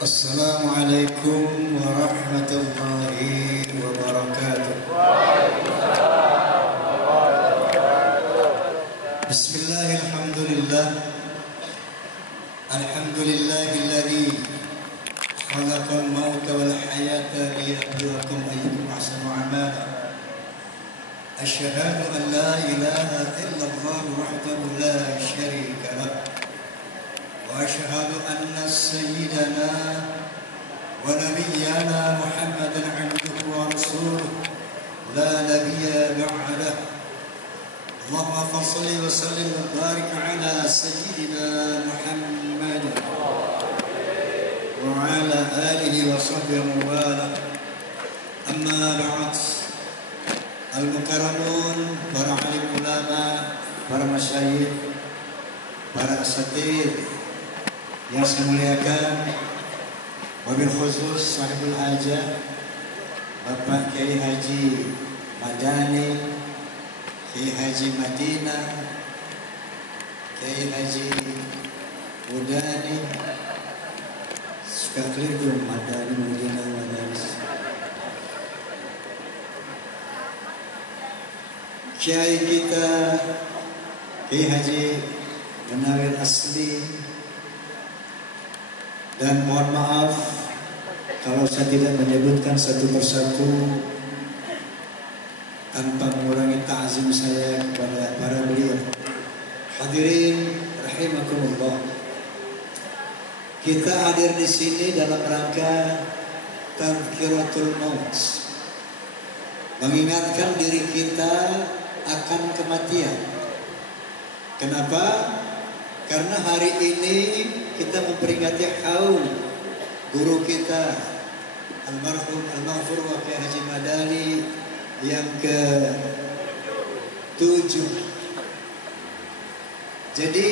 Assalamualaikum warahmatullahi wabarakatuh. Bismillahirrahmanirrahim. Alhamdulillahilladzi khalaqal mauta wal hayata liyabluwakum ayyukum ahsanu amala. Asyhadu an la ilaha illallah wahdahu la syarika lah. وأشهد أن سيدنا ونبينا محمدا عبده ورسوله لا نبي بعده. اللهم صل وسلم وبارك على سيدنا محمد وعلى آله وصحبه ومن أما بعد. Al-Mukarramun, para alim ulama, para masyayikh, para asatidz yang saya muliakan, wabil khusus sahibul hajah Bapak Kiai Haji Madani, Kiai Haji Madinah, Kiai Haji Udani, suka keliru Madani, Madinah, Madani. Kiai kita Kiai Haji Munawir Asli. Dan mohon maaf kalau saya tidak menyebutkan satu persatu tanpa mengurangi ta'zim saya kepada para beliau. Hadirin rahimakumullah. Kita hadir di sini dalam rangka tazkiratul maut, mengingatkan diri kita akan kematian. Kenapa? Karena hari ini kita memperingati haul guru kita almarhum al-maghfur wa Kiai Haji Madani yang ke-7. Jadi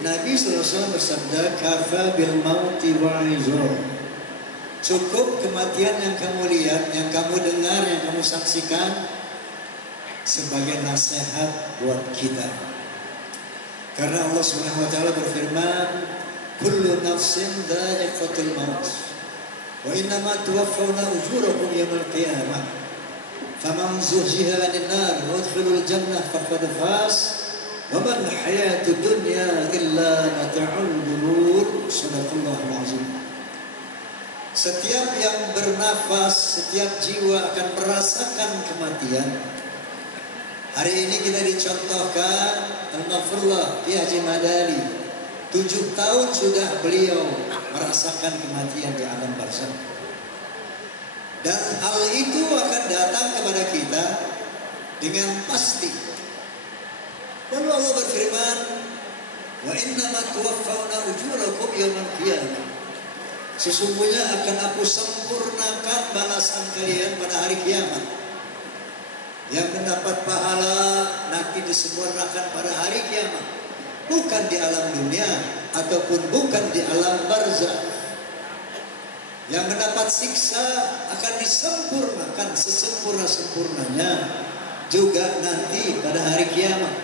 Nabi SAW bersabda, kafa bil mauti wa'izor. Cukup kematian yang kamu lihat, yang kamu dengar, yang kamu saksikan sebagai nasihat buat kita. Karena Allah Subhanahu wa taala berfirman, kullu nafsin dha'iqatul maut wa innama tuwaffawna ujurakum yaumil qiyamah faman zuhziha 'anil nar wa udkhilal jannah faqad faz wa mal hayatud dunya illa mata'ul ghurur. Shadaqallahul azim. Setiap yang bernafas, setiap jiwa akan merasakan kematian. Hari ini kita dicontohkan Al-Maghfurullah Kiai Haji Madani, 7 tahun sudah beliau merasakan kematian di alam barzakh. Dan hal itu akan datang kepada kita dengan pasti. Lalu Allah berfirman, wa innama tuwaffawna ujurakum yaumal qiyamah. Sesungguhnya akan aku sempurnakan balasan kalian pada hari kiamat. Yang mendapat pahala nanti disempurnakan pada hari kiamat, bukan di alam dunia ataupun bukan di alam barzakh. Yang mendapat siksa akan disempurnakan sesempurna-sempurnanya juga nanti pada hari kiamat.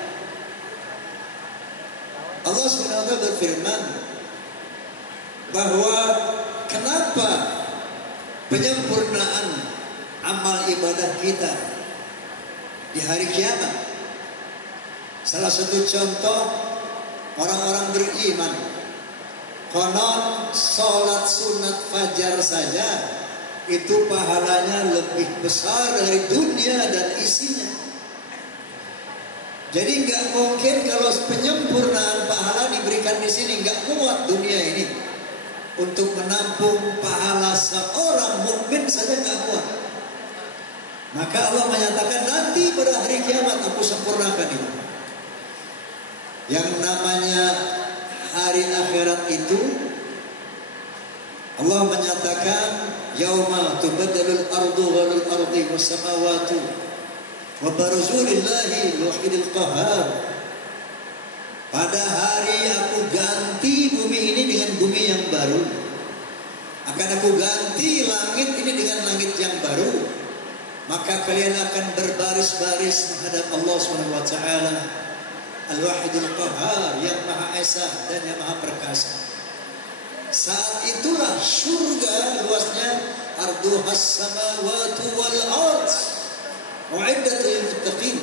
Allah SWT berfirman bahwa kenapa penyempurnaan amal ibadah kita di hari kiamat. Salah satu contoh orang-orang beriman, konon sholat sunat fajar saja itu pahalanya lebih besar dari dunia dan isinya. Jadi nggak mungkin kalau penyempurnaan pahala diberikan di sini, nggak kuat dunia ini untuk menampung pahala seorang mukmin saja, nggak kuat. Maka Allah menyatakan nanti pada hari kiamat aku sempurnakan itu. Yang namanya hari akhirat itu Allah menyatakan yauma tubaddalul ardu ghairul ardi was samawati wa baruzulillahi wahidil qahhar. Pada hari aku ganti bumi ini dengan bumi yang baru. Akan aku ganti langit ini dengan langit yang baru. Maka kalian akan berbaris-baris menghadap Allah Subhanahu wa taala Al-Wahidul Qahhar, yang Maha Esa dan yang Maha Perkasa. Saat itulah surga luasnya arduhas samawati wal ard uiddat lil muttaqin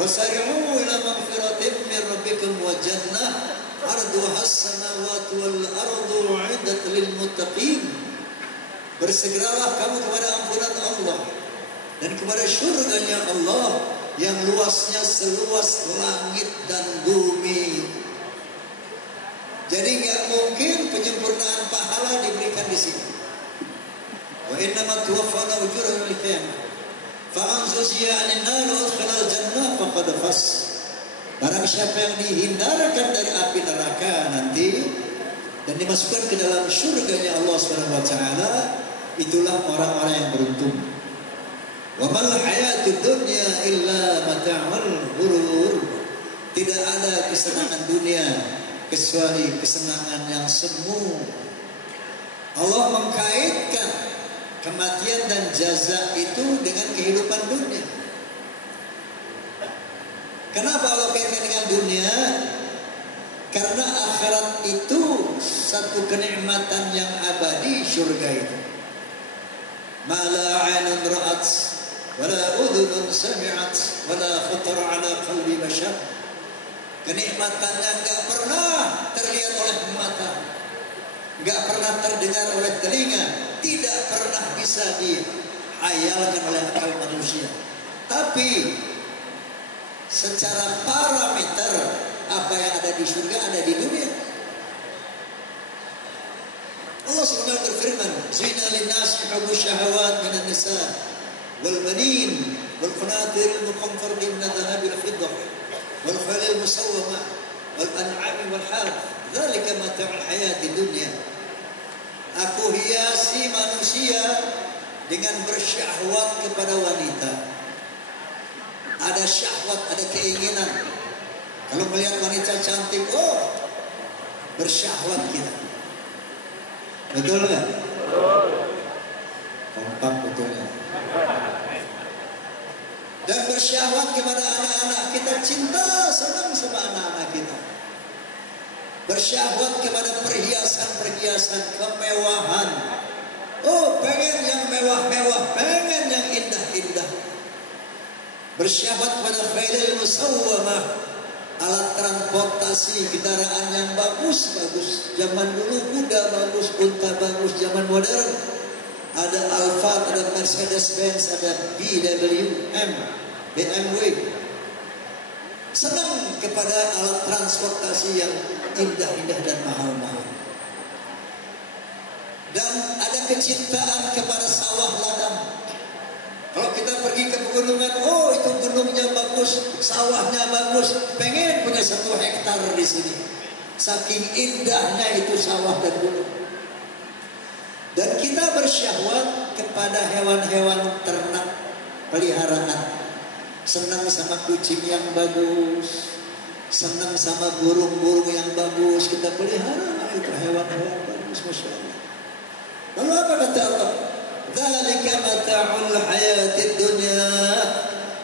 wasari'u ila maghfiratin min rabbikum wa jannah arduhas samawati wal ard uiddat lil muttaqin. Bersegeralah kamu kepada ampunan Allah dan kepada surganya Allah yang luasnya seluas langit dan bumi. Jadi nggak mungkin penyempurnaan pahala diberikan di sini. Wa innama tuwaffawna ujurahum yawmal qiyamah. Fa man zuhziha 'anil nar wa udkhila al-jannah faqad faz. Barang siapa yang dihindarkan dari api neraka nanti dan dimasukkan ke dalam surganya Allah Subhanahu wa taala, itulah orang-orang yang beruntung. Wa mal hayatud dunya illa mata'ul ghurur. Tidak ada kesenangan dunia kecuali kesenangan yang semu. Allah mengkaitkan kematian dan jaza itu dengan kehidupan dunia. Kenapa Allah kaitkan dengan dunia? Karena akhirat itu satu kenikmatan yang abadi, surga itu. Ma la 'ainun ra'at wa la udhunun sami'at wa la khatara 'ala qalbi bashar. Kenikmatannya enggak pernah terlihat oleh mata, enggak pernah terdengar oleh telinga, tidak pernah bisa dihayalkan oleh akal manusia. Tapi secara parameter apa yang ada di surga ada di dunia. Allah SWT berfirman, "Zina lin-nasi hubbu syahawat minan nisa wal banin wal qanatir al-muqantarati min adh-dhahabi wal fiddah wal khayl al-musawwamah wal an'ami wal harth. Dzalika mata'ul hayatid dunya." Aku hiasi manusia dengan bersyahwat kepada wanita. Ada syahwat, ada keinginan. Kalau melihat wanita cantik, oh, bersyahwat kita. Betul nggak? Kompak betulnya. Dan bersyahwat kepada anak-anak kita, cinta, senang sama anak-anak kita. Bersyahwat kepada perhiasan-perhiasan, kemewahan. Oh, pengen yang mewah-mewah, pengen yang indah-indah. Bersyahwat pada khailil musawwamah, alat transportasi kendaraan yang bagus-bagus. Zaman dulu kuda bagus, unta bagus. Zaman modern ada Alphard, ada Mercedes-Benz, ada BMW. Senang kepada alat transportasi yang indah-indah dan mahal-mahal. Dan ada kecintaan kepada sawah ladang. Kalau kita pergi ke pegunungan, oh itu gunungnya bagus, sawahnya bagus, pengen punya 1 hektar di sini. Saking indahnya itu sawah dan gunung. Dan kita bersyahwat kepada hewan-hewan ternak peliharaan. Senang sama kucing yang bagus, senang sama burung-burung yang bagus. Kita pelihara itu hewan-hewan bagus, masya Allah. Lalu apa kata Allah? Dzalika mata'ul hayatid dunya.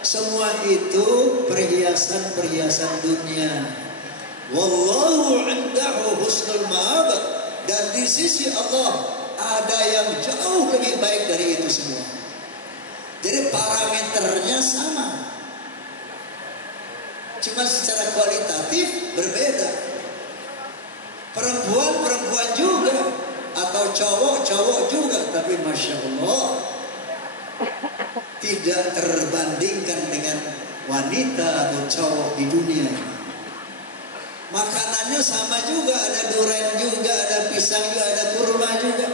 Semua itu perhiasan-perhiasan dunia. Wallahu 'indahu husnul ma'ab. Dan di sisi Allah ada yang jauh lebih baik dari itu semua. Jadi parameternya sama, cuma secara kualitatif berbeda. Perempuan juga, atau cowok juga, tapi masya Allah tidak terbandingkan dengan wanita atau cowok di dunia. Makanannya sama juga, ada durian juga, ada pisang juga, ada kurma juga.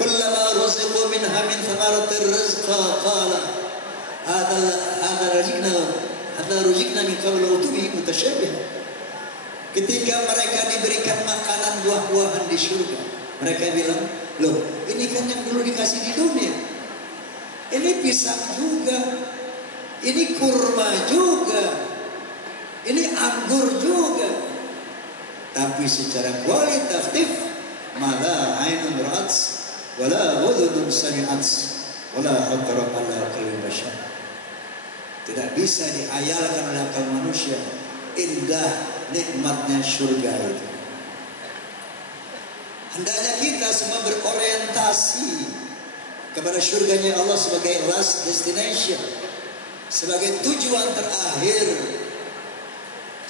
Kullama ruziqu minha min thamaratir rizqa qala hadha ruzikna min qablu tubi mutasyabih. Ketika mereka diberikan makanan buah-buahan di surga, mereka bilang, loh ini kan yang dulu dikasih di dunia. Ini pisang juga, ini kurma juga, ini anggur juga. Tapi secara kualitatif, mala ainun ra'at, wala udhunun sami'at, wala khatara ala qalbi bashar. Tidak bisa dihayalkan oleh akal manusia indah nikmatnya surga itu. Hendaknya kita semua berorientasi kepada surganya Allah sebagai last destination, sebagai tujuan terakhir.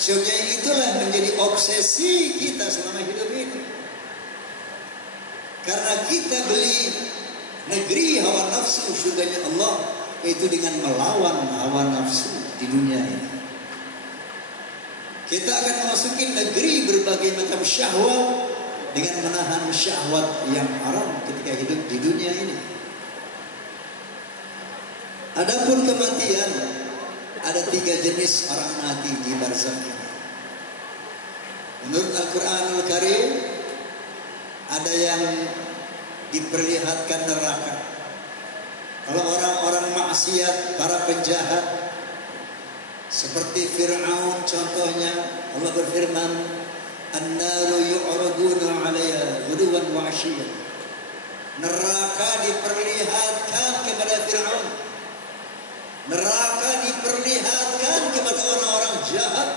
Surga itulah menjadi obsesi kita selama hidup ini. Karena kita beli negeri hawa nafsu, surganya Allah, yaitu dengan melawan hawa nafsu di dunia ini. Kita akan memasuki negeri berbagai macam syahwat dengan menahan syahwat yang haram ketika hidup di dunia ini. Adapun kematian, ada 3 jenis orang mati di barzakh ini. Menurut Al-Quranul Karim, ada yang diperlihatkan neraka. Kalau orang-orang maksiat, para penjahat, seperti Fir'aun contohnya, Allah berfirman, An-naru yu'raduna 'alaiha ghuduwan wa 'ashiyyan. Neraka diperlihatkan kepada Fir'aun. Neraka diperlihatkan kepada orang-orang jahat.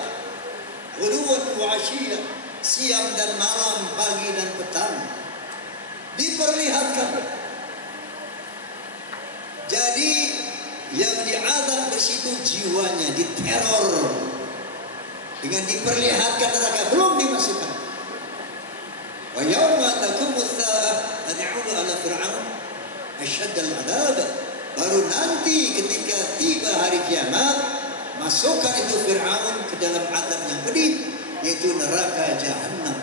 Ghuduwan wa 'ashiyyan, siang dan malam, pagi dan petang. Diperlihatkan. Jadi yang diazab di situ jiwanya, diteror dengan diperlihatkan neraka, belum dimasukkan. Wa yawma taqumu as-saa'ah ad'u ala fir'aun ashadd al-'adab. Baru nanti ketika tiba hari kiamat, masukkan itu Fir'aun ke dalam azab yang pedih, yaitu neraka Jahannam.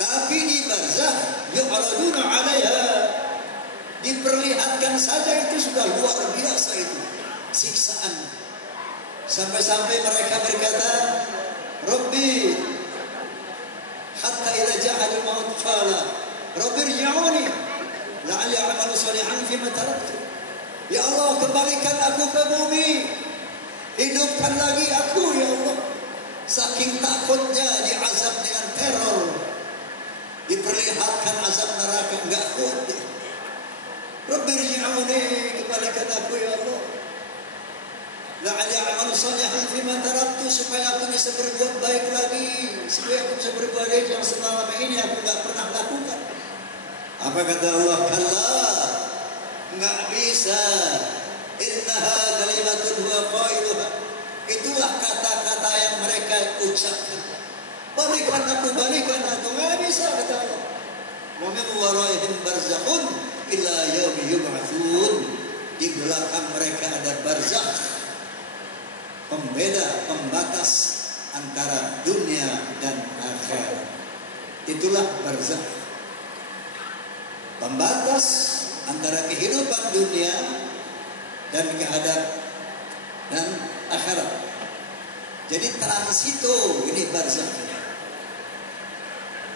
Tapi di barzakh yu'raduna 'alaiha, diperlihatkan saja itu sudah luar biasa itu siksaan. Sampai-sampai mereka berkata, Rabbi, hatta idza ja'a al-maut qala Rabbi irji'uni la'alli a'malu shalihan fima taraktu. Ya Allah, kembalikan aku ke bumi, hidupkan lagi aku ya Allah. Saking takutnya diazab dengan teror, diperlihatkan azab neraka, enggak kuat dia. Rabbi irji'uni, kembalikan aku ya Allah. La'alli a'malu shalihan fima taraktu, supaya aku bisa berbuat baik lagi, supaya aku bisa berbuat baik yang selama ini aku enggak pernah lakukan. Apa kata Allah? Kalla, enggak bisa. Innaha kalimatun huwa qailuha. Itulah kata-kata yang mereka ucapkan. Balikan aku, enggak bisa kata Allah. Wa min waraihim barzakhun ila yaumi yub'atsun. Di belakang mereka ada barzakh, pembeda, pembatas antara dunia dan akhirat. Itulah barzakh, pembatas antara kehidupan dunia dan kehadap dan akhirat. Jadi transito ini barzakh.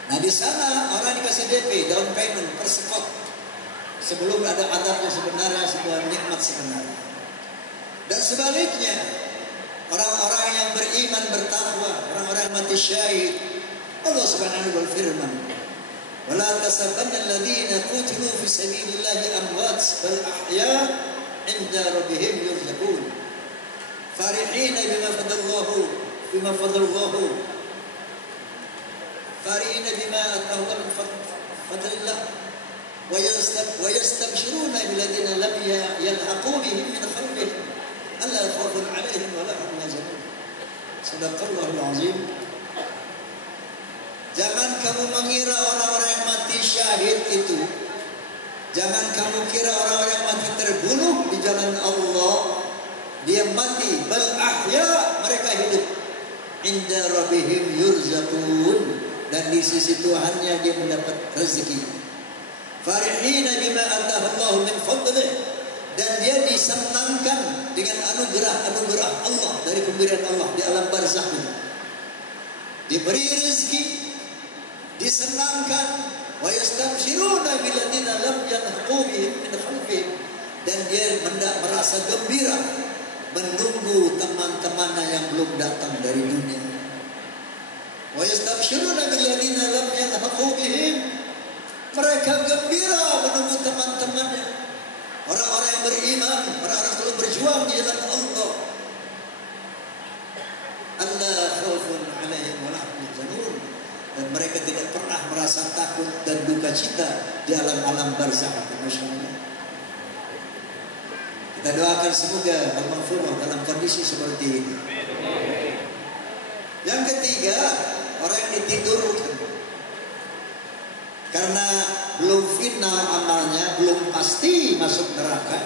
Nah di sana orang dikasih DP, down payment, persekot, sebelum ada adabnya sebenarnya, sebuah nikmat sebenarnya. Dan sebaliknya, orang-orang yang beriman, bertakwa, orang-orang yang mati syahid, Allah Subhanahu wa firman, "Wala tasabanna alladziina qutilu fi sabilillahi amwat bal ahya' 'inda rabbihim yurzaqun." Farihina bima fadallahu farihina bima atahum min fadlillah wa yastabshiruna billadziina lam yalhaqu bihim min khalfihim alla khawfun 'alaihim wa la hum yahzanun. Sadaqallahul azim. Jangan kamu mengira orang-orang yang mati syahid itu, jangan kamu kira orang-orang yang mati terbunuh di jalan Allah dia mati, bal ahya, mereka hidup. Inda rabbihim yurzaqun, dan di sisi Tuhannya dia mendapat rezeki. Farihina bima atahallahu min fadlih, dan dia disenangkan dengan anugerah Allah, dari pemberian Allah di alam barzakh itu. Diberi rezeki, disenangkan, wa yastabshiruna billadziina lam yalhaqu bihim min khalfihim, dan dia merasa gembira menunggu teman-temannya yang belum datang dari dunia. Wa yastabshiruna billadziina lam yalhaqu bihim, mereka gembira menunggu teman-temannya, orang-orang yang beriman, orang-orang yang selalu berjuang di jalan Allah. Alla khaufun 'alaihim wa la hum yahzanun. dan mereka tidak pernah merasa takut dan duka cita di alam-alam barzakh. Masya Allah. Kita doakan semoga al-maghfirah dalam kondisi seperti ini. Yang ketiga, orang yang ditidurkan karena belum final amalnya, belum pasti masuk neraka,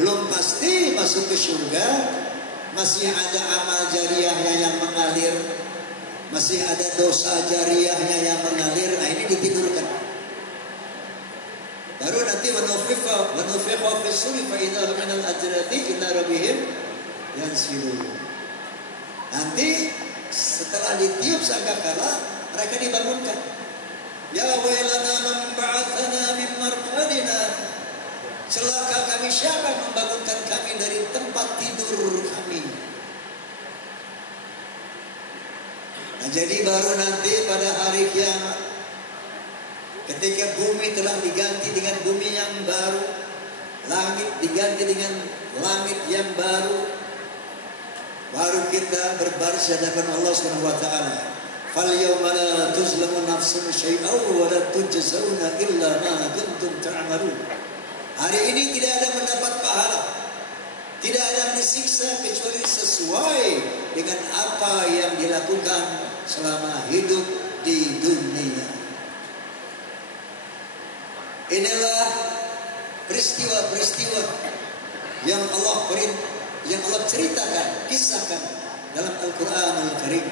belum pasti masuk ke surga, masih ada amal jariahnya yang mengalir, masih ada dosa jariahnya yang mengalir. Nah, ini ditidurkan. Baru nanti wanufikha fis-suri fa idza hum minal ajrati ila rabbihim yansilun. Nanti setelah ditiup sangkakala, mereka dibangunkan. Ya wailana man ba'atsana min marqadina. Celaka kami, siapa yang membangunkan kami dari tempat tidur kami. Nah, jadi baru nanti pada hari kiamat, ketika bumi telah diganti dengan bumi yang baru, langit diganti dengan langit yang baru, baru kita berbaris di hadapan Allah Subhanahu wa taala. Fal yawma la tuzlamu nafsun syai'an wa la tujzauna illa ma kuntum ta'malun. Hari ini tidak ada mendapat pahala, tidak ada yang disiksa kecuali sesuai dengan apa yang dilakukan selama hidup di dunia. Inilah peristiwa-peristiwa yang Allah ceritakan, kisahkan dalam Al-Quranul Karim.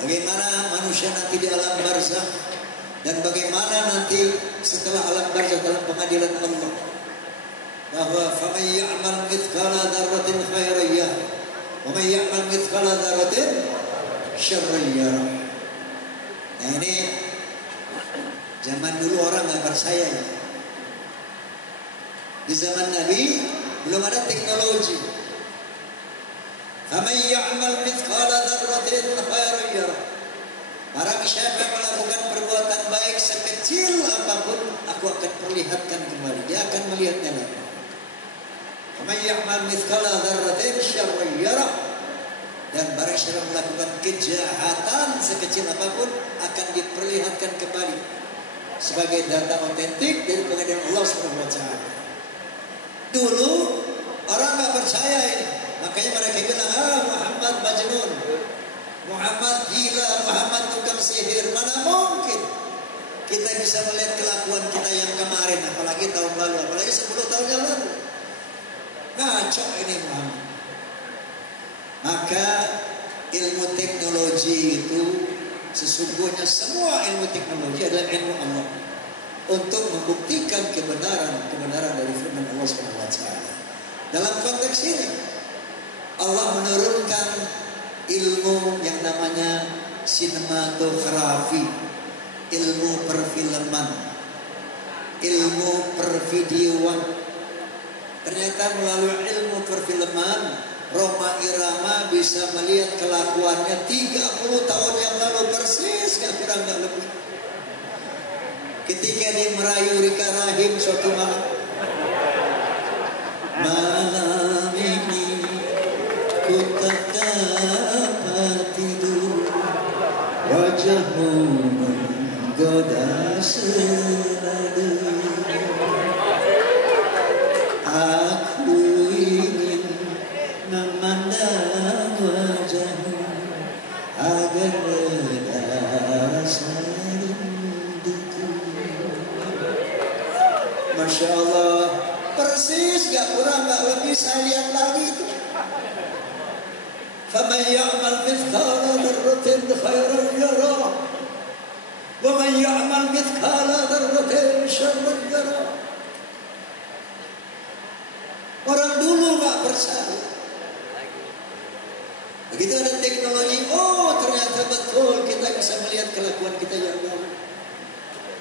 Bagaimana manusia nanti di alam barzakh dan bagaimana nanti setelah alam barzakh dalam pengadilan Allah. Bahwa faman ya'mal mithqala dzarratin khairan yarah wa man ya'mal mithqala dzarratin syarran yarah. Nah, ini zaman dulu orang nggak percaya ya. Di zaman Nabi belum ada teknologi. Faman ya'mal mithqala dzarratin khairan yarah. Barang siapa yang melakukan perbuatan baik sekecil apapun, aku akan perlihatkan kembali. Dia akan melihatnya lagi. Faman ya'mal mithqala dzarratin syarran yarah. Dan barang siapa melakukan kejahatan sekecil apapun akan diperlihatkan kembali sebagai data otentik dari pengadilan Allah Subhanahu wa taala. Dulu orang nggak percaya ini, makanya mereka bilang, Muhammad majnun, Muhammad gila, Muhammad tukang sihir. Mana mungkin kita bisa melihat kelakuan kita yang kemarin, apalagi tahun lalu, apalagi 10 tahun yang lalu. Ngaco ini Muhammad. Maka ilmu teknologi itu sesungguhnya semua ilmu teknologi adalah ilmu Allah untuk membuktikan kebenaran dari firman Allah Subhanahu wa taala. Dalam konteks ini Allah menurunkan ilmu yang namanya sinematografi, ilmu perfilman, ilmu pervideoan. Ternyata melalui ilmu perfilman, Roma Irama bisa melihat kelakuannya 30 tahun yang lalu persis, gak kurang gak lebih. Ketika dia merayu Rika Rahim suatu malam, malam ini ku tak dapat tidur, wajahmu menggoda selalu. Aku ingin memandang wajahmu agar reda rinduku. Masya Allah, persis gak kurang gak lebih. Saya lihat lagi itu. فَمَنْ يَعْمَلْ مِثْقَالَ ذَرَّةٍ خَيْرًا يَرَهُ وَمَنْ يَعْمَلْ مِثْقَالَ ذَرَّةٍ شَرًّا يَرَهُ. Orang dulu gak percaya. Begitu ada teknologi, oh ternyata betul kita bisa melihat kelakuan kita yang lalu.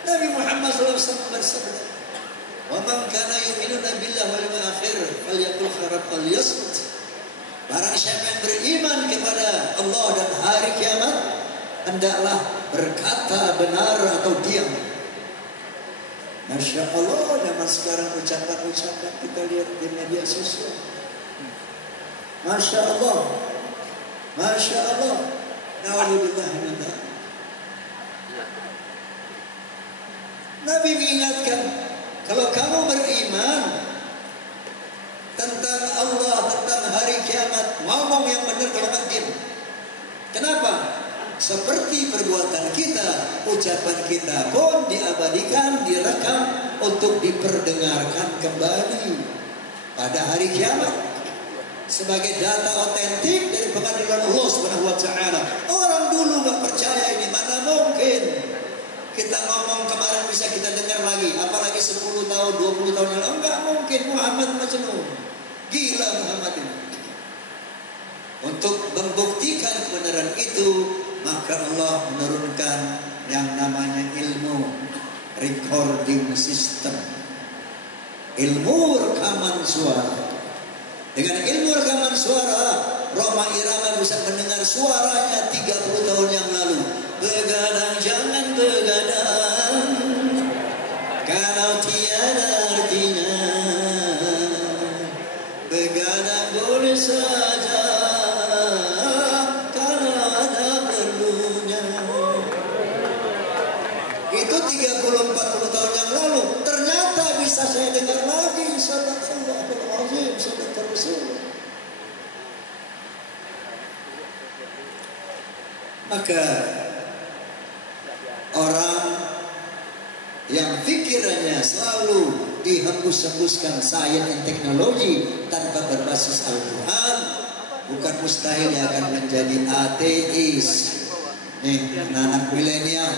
Nabi Muhammad SAW bersabda, "Wa man kana yu'minu billahi wal yawmil akhir falyaqul khairan aw liyasmut." Barang siapa yang beriman kepada Allah dan hari kiamat, hendaklah berkata benar atau diam. Masya Allah, zaman sekarang ucapan-ucapan kita lihat di media sosial. Masya Allah, Masya Allah. Na'udzubillah min dzalik. Nabi mengingatkan, kalau kamu beriman tentang Allah, tentang hari kiamat, ngomong yang benar, kalau nggak diam. Kenapa? Seperti perbuatan kita, ucapan kita pun diabadikan, direkam untuk diperdengarkan kembali pada hari kiamat sebagai data otentik dari pengadilan Allah Subhanahu wa taala. Orang dulu nggak percaya ini, mana mungkin kita ngomong kemarin bisa kita dengar lagi, apalagi 10 tahun, 20 tahun yang lalu. Nggak mungkin, Muhammad Majnun. Gila Muhammad ini. Untuk membuktikan kebenaran itu, maka Allah menurunkan yang namanya ilmu recording system, ilmu rekaman suara. Dengan ilmu rekaman suara, Roma Irama bisa mendengar suaranya 30 tahun yang lalu. Begadang jangan begadang, kalau tiada artinya. Begadang boleh saja, karena ada perlunya. Itu 30-40 tahun yang lalu. Ternyata bisa saya dengar lagi. Sadaqallahul-azim, sadaqar Rasul. Maka orang yang pikirannya selalu dihembus-hembuskan sains dan teknologi tanpa berbasis Al-Quran, bukan mustahil akan menjadi ateis. Nih, anak milenial,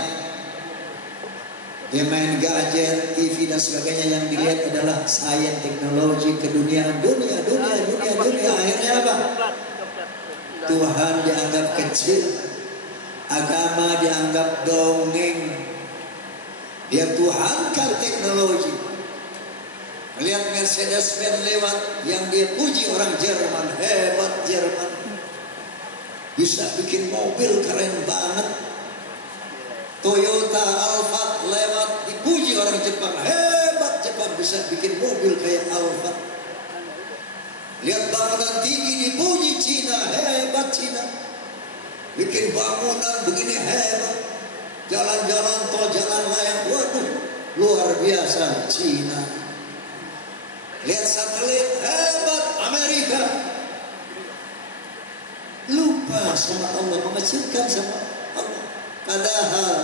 dia main gadget, TV dan sebagainya, yang dilihat adalah sains, teknologi, keduniaan, dunia. Akhirnya apa? Tuhan dianggap kecil, agama dianggap dongeng. Dia tuhankan teknologi. Melihat Mercedes-Benz lewat, yang dia puji orang Jerman, hebat Jerman, bisa bikin mobil keren banget. Toyota Alphard lewat, dipuji orang Jepang, hebat Jepang, bisa bikin mobil kayak Alphard. Lihat bangunan tinggi, dipuji Cina, hebat Cina, bikin bangunan begini hebat. Jalan-jalan tol, jalan layang, waduh, luar biasa Cina. Lihat satelit, hebat Amerika. Lupa sama Allah, mengecilkan sama Allah. Padahal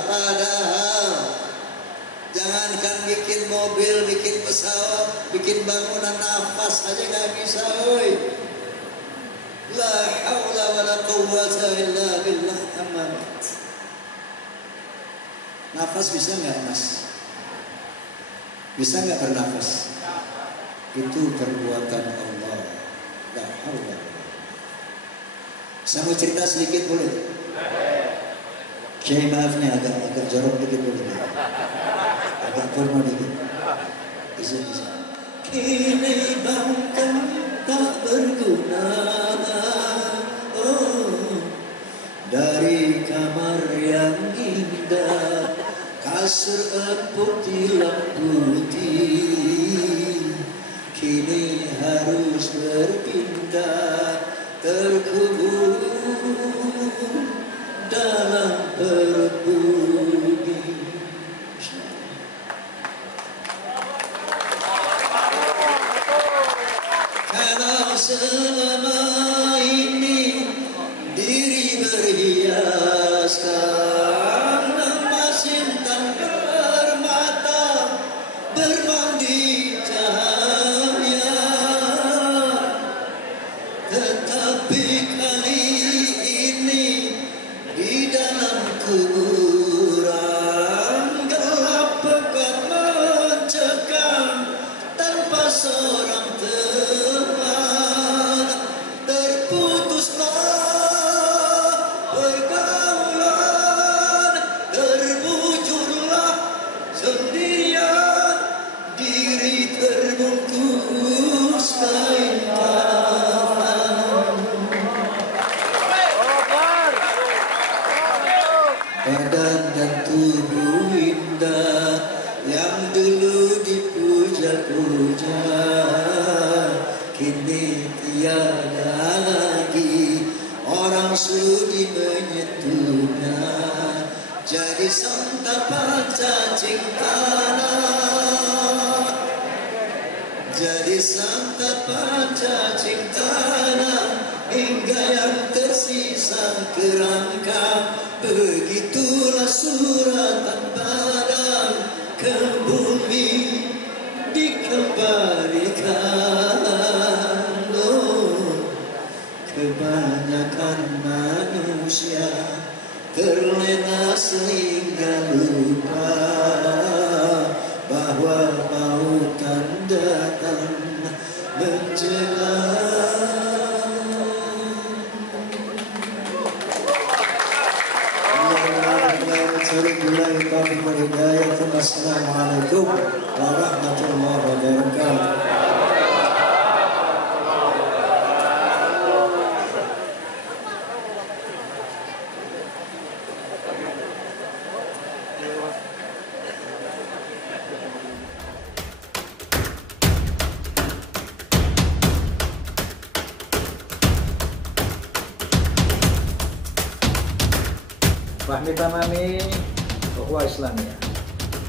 jangankan bikin mobil, bikin pesawat, bikin bangunan, nafas aja nggak bisa, oi. La haula wa la quwwata illa billah. Amanat. Nafas bisa nggak, Mas? Bisa nggak bernafas? Itu perbuatan Allah. La haula. Saya mau cerita sedikit boleh? Kiai maafnya agak jorok dikit boleh? Agak formal dikit. Bisa. Kini bangkan tak berguna. Oh, dari kamar yang indah, kasur empuk putih, kini harus berpindah, terkubur dalam perut bumi. Kalau selama ini diri berhiaskan emas intan permata, bermandi cahaya, tetapi kali ini di dalam kuburan gelap pekat mencekam, tanpa seorang teman, terputuslah pergaulan, terbujurlah sendirian, diri terbungkus kain kafan. Badan dan tubuh indah yang dulu dipuja-puja, kini tiada lagi orang sudi menyentuhnya. jadi santapan cacing tanah, jadi santapan cacing tanah, hingga yang tersisa kerangka. Begitulah suratan badan ke bumi dikembalikan. Kebanyakan manusia terlena sehingga lupa bahwa maut kan datang menjelang. Assalamualaikum warahmatullahi wabarakatuh. Fahmi tamami ukhuwah Islamiyah,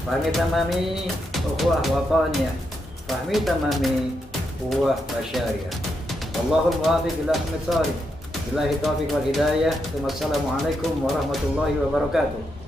fahmi tamami ukhuwah wataniyah, fahmi tamami ukhuwah basyariyah. Wallahul muwaffiq ila aqwamit thoriq. Billahi taufiq wal hidayah. Wassalamualaikum warahmatullahi wabarakatuh.